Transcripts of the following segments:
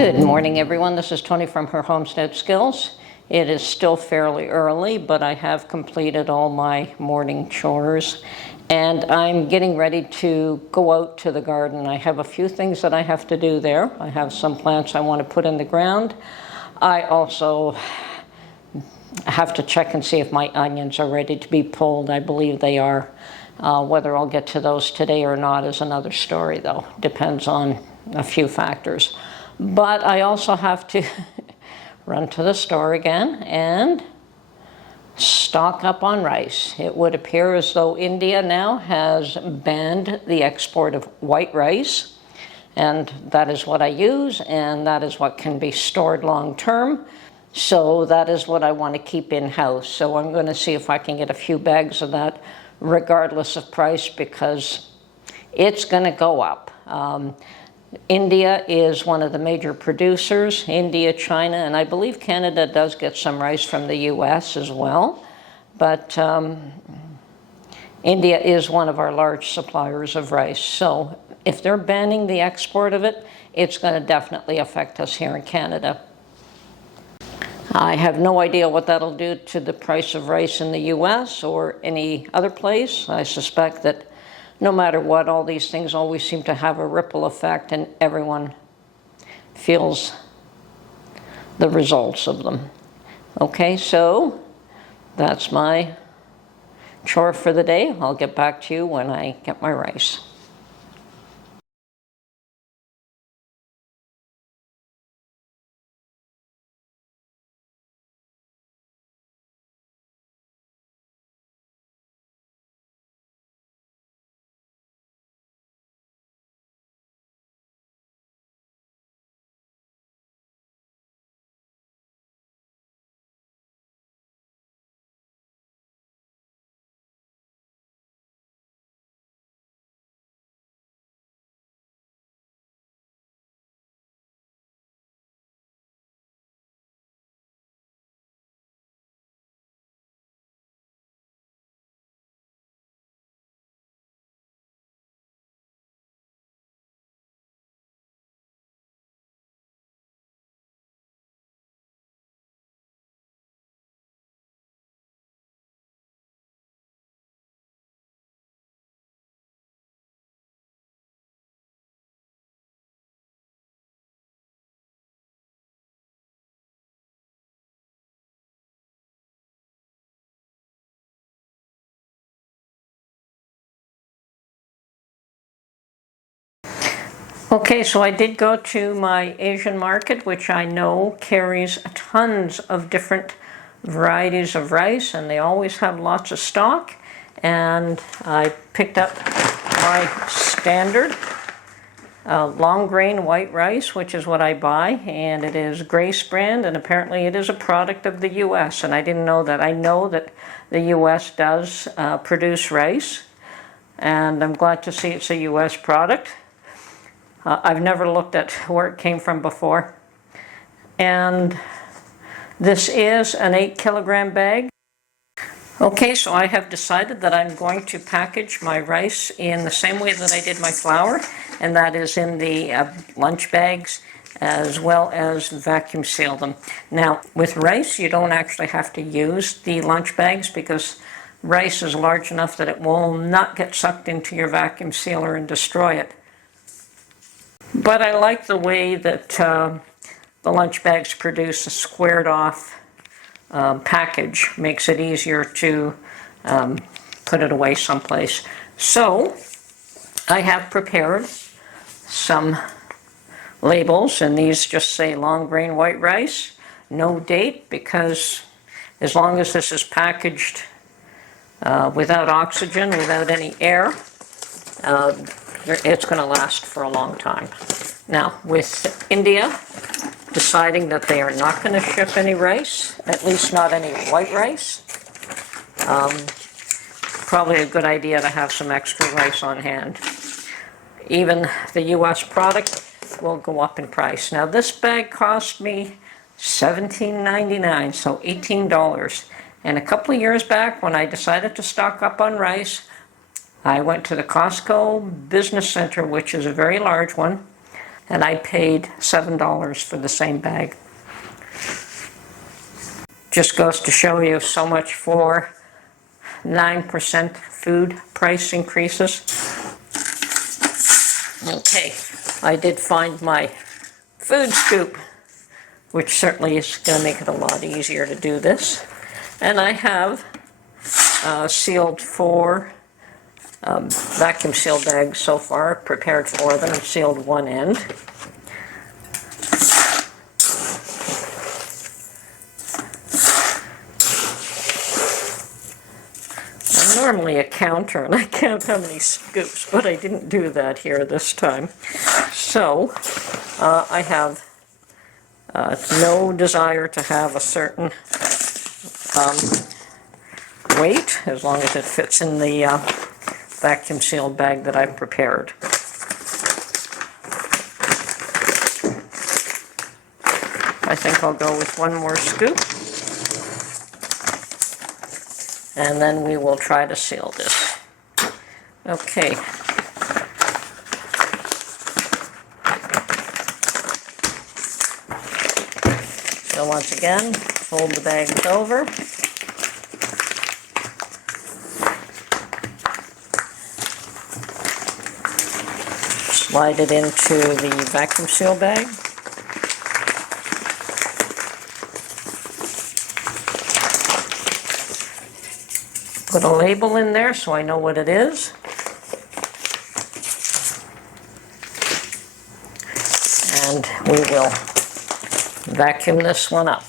Good morning, everyone. This is Tony from her Homestead Skills. It is still fairly early, but I have completed all my morning chores and I'm getting ready to go out to the garden. I have a few things that I have to do there. I have some plants I want to put in the ground. I also have to check and see if my onions are ready to be pulled. I believe they are. Whether I'll get to those today or not is another story, though. Depends on a few factors. But I also have to run to the store again and stock up on rice. It would appear as though India now has banned the export of white rice, and that is what I use, and that is what can be stored long term. So that is what I want to keep in-house. So I'm going to see if I can get a few bags of that regardless of price, because it's going to go up. India is one of the major producers. India, China, and I believe Canada does get some rice from the US as well. But India is one of our large suppliers of rice. So if they're banning the export of it, it's going to definitely affect us here in Canada. I have no idea what that'll do to the price of rice in the US or any other place. I suspect that no matter what, all these things always seem to have a ripple effect, and everyone feels the results of them. Okay, so that's my chore for the day. I'll get back to you when I get my rice. Okay, so I did go to my Asian market, which I know carries tons of different varieties of rice, and they always have lots of stock. And I picked up my standard long grain white rice, which is what I buy, and it is Grace brand, and apparently it is a product of the US, and I didn't know that. I know that the US does produce rice, and I'm glad to see it's a US product. I've never looked at where it came from before. And this is an 8-kilogram bag. Okay, so I have decided that I'm going to package my rice in the same way that I did my flour, and that is in the lunch bags, as well as vacuum seal them. Now, with rice, you don't actually have to use the lunch bags because rice is large enough that it will not get sucked into your vacuum sealer and destroy it. But I like the way that the lunch bags produce a squared off package. Makes it easier to put it away someplace. So I have prepared some labels, and these just say long grain white rice, no date, because as long as this is packaged without oxygen, without any air, it's going to last for a long time. Now, with India deciding that they are not going to ship any rice, at least not any white rice, probably a good idea to have some extra rice on hand. Even the US product will go up in price. Now, this bag cost me $17.99, so $18. And a couple of years back, when I decided to stock up on rice, I went to the Costco Business Center, which is a very large one, and I paid $7 for the same bag. Just goes to show you so much for 9% food price increases. Okay, I did find my food scoop, which certainly is going to make it a lot easier to do this. And I have sealed 4 vacuum seal bags so far, prepared for them, and sealed one end. I'm normally a counter and I count how many scoops, but I didn't do that here this time. So I have no desire to have a certain weight, as long as it fits in the vacuum sealed bag that I've prepared. I think I'll go with one more scoop, and then we will try to seal this. Okay. So once again, fold the bags over. Slide it into the vacuum seal bag. Put a label in there so I know what it is. And we will vacuum this one up.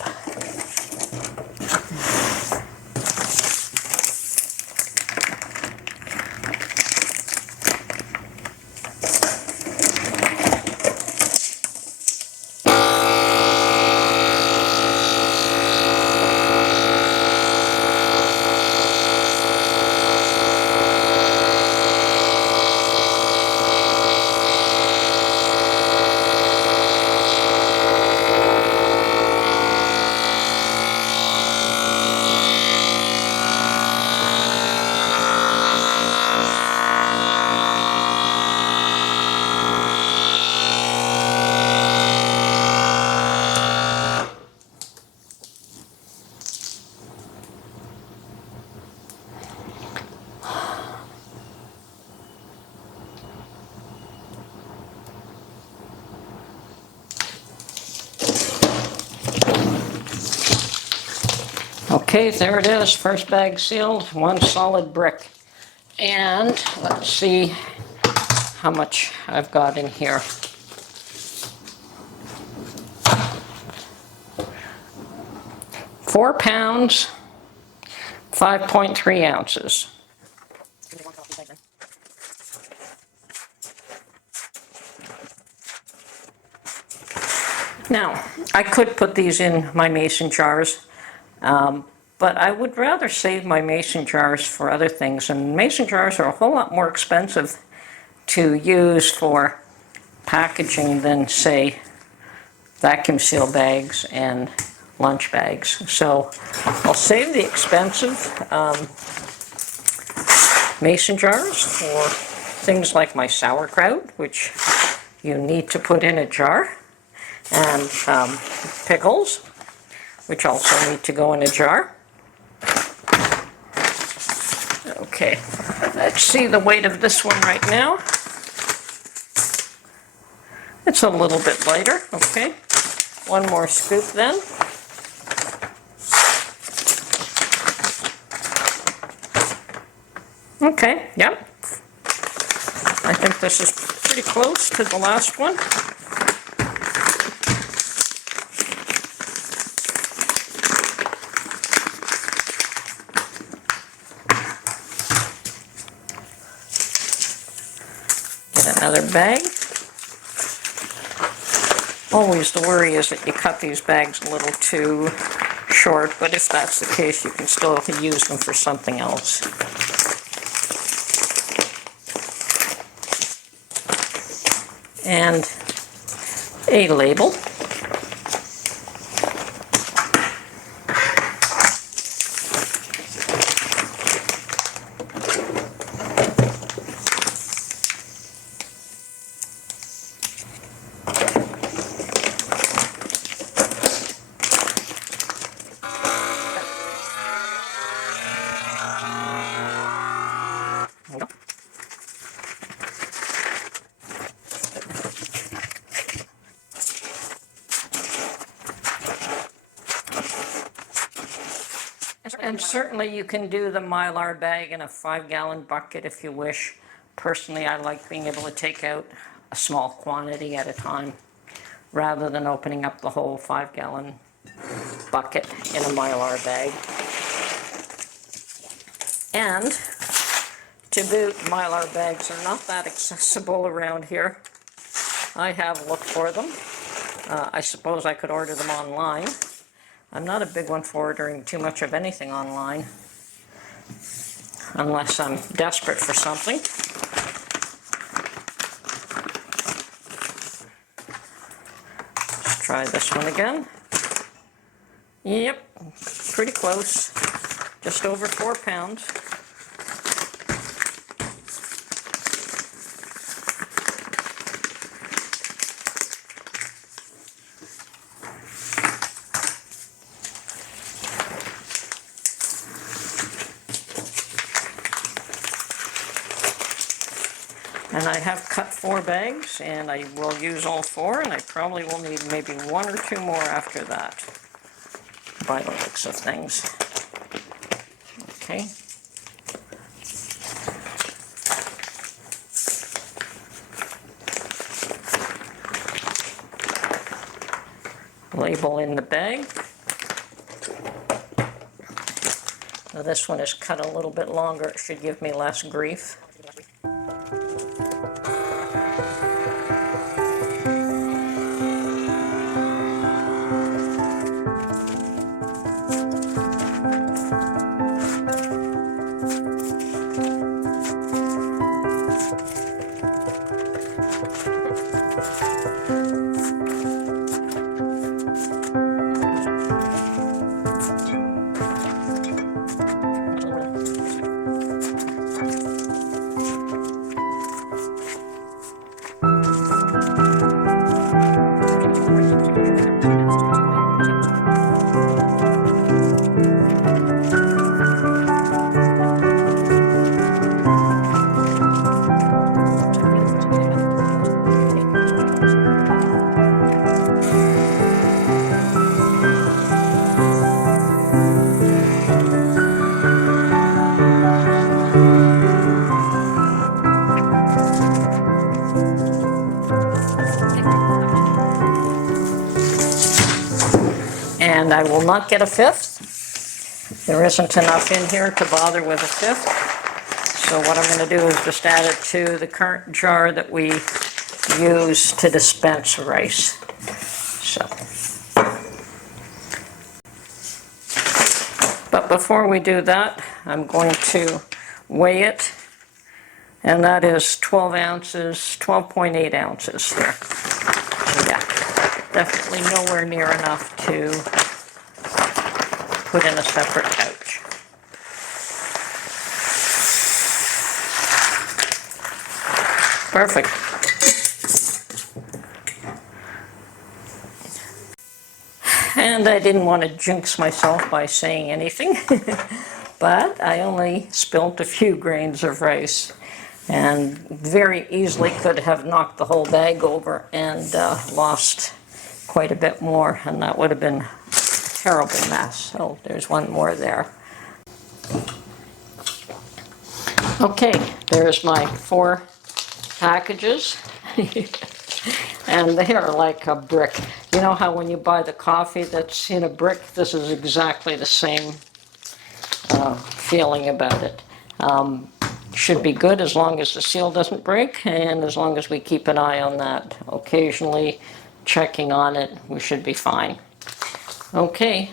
Okay, there it is, first bag sealed, one solid brick. And let's see how much I've got in here. 4 pounds, 5.3 ounces. Now, I could put these in my mason jars, but I would rather save my mason jars for other things, and mason jars are a whole lot more expensive to use for packaging than, say, vacuum seal bags and lunch bags. So I'll save the expensive mason jars for things like my sauerkraut, which you need to put in a jar, and pickles, which also need to go in a jar. Okay, let's see the weight of this one right now. It's a little bit lighter, okay. One more scoop then. Okay, yep. I think this is pretty close to the last one. Get another bag. Always the worry is that you cut these bags a little too short, but if that's the case, you can still use them for something else. And a label. And certainly you can do the Mylar bag in a 5-gallon bucket if you wish. Personally, I like being able to take out a small quantity at a time rather than opening up the whole 5-gallon bucket in a Mylar bag. And to boot, Mylar bags are not that accessible around here. I have looked for them. I suppose I could order them online. I'm not a big one for ordering too much of anything online, unless I'm desperate for something. Let's try this one again. Yep, pretty close. Just over 4 pounds. And I have cut 4 bags, and I will use all 4, and I probably will need maybe 1 or 2 more after that, by the looks of things. Okay. Label in the bag. Now this one is cut a little bit longer. It should give me less grief. And I will not get a 5th. There isn't enough in here to bother with a 5th. So what I'm going to do is just add it to the current jar that we use to dispense rice. So, but before we do that, I'm going to weigh it, and that is 12 ounces, 12.8 ounces there. So yeah, definitely nowhere near enough to put in a separate pouch. Perfect. And I didn't want to jinx myself by saying anything, but I only spilt a few grains of rice and very easily could have knocked the whole bag over and lost quite a bit more, and that would have been a terrible mess. So there's one more there. Okay, there's my 4 packages. And they are like a brick. You know how when you buy the coffee that's in a brick, this is exactly the same feeling about it. Should be good as long as the seal doesn't break, and as long as we keep an eye on that. Occasionally checking on it, we should be fine. Okay,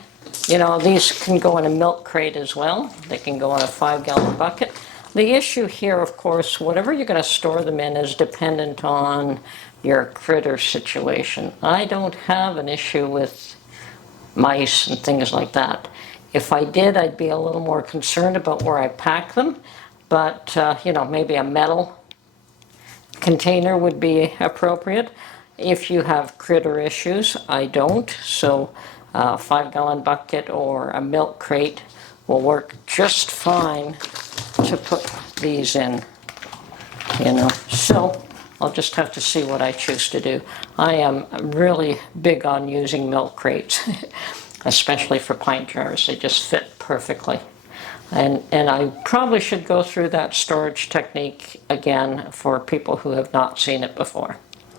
you know, these can go in a milk crate as well. They can go in a 5-gallon bucket. The issue here, of course, whatever you're going to store them in is dependent on your critter situation. I don't have an issue with mice and things like that. If I did, I'd be a little more concerned about where I pack them, but you know, maybe a metal container would be appropriate. If you have critter issues, I don't, so a 5-gallon bucket or a milk crate will work just fine to put these in, you know. So I'll just have to see what I choose to do. I am really big on using milk crates. especially for pint jars. They just fit perfectly. And I probably should go through that storage technique again for people who have not seen it before.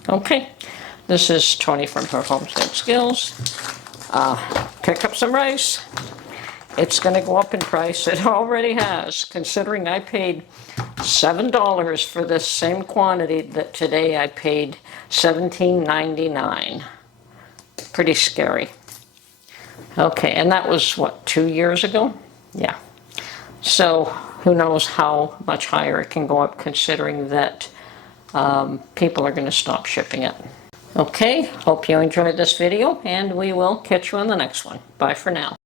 Okay, this is Tony from her Homestead Skills. Pick up some rice. It's going to go up in price. It already has, considering I paid $7 for this same quantity that today I paid $17.99. Pretty scary. Okay, and that was, what, 2 years ago? Yeah. So who knows how much higher it can go up, considering that people are going to stop shipping it. Okay, hope you enjoyed this video, and we will catch you on the next one. Bye for now.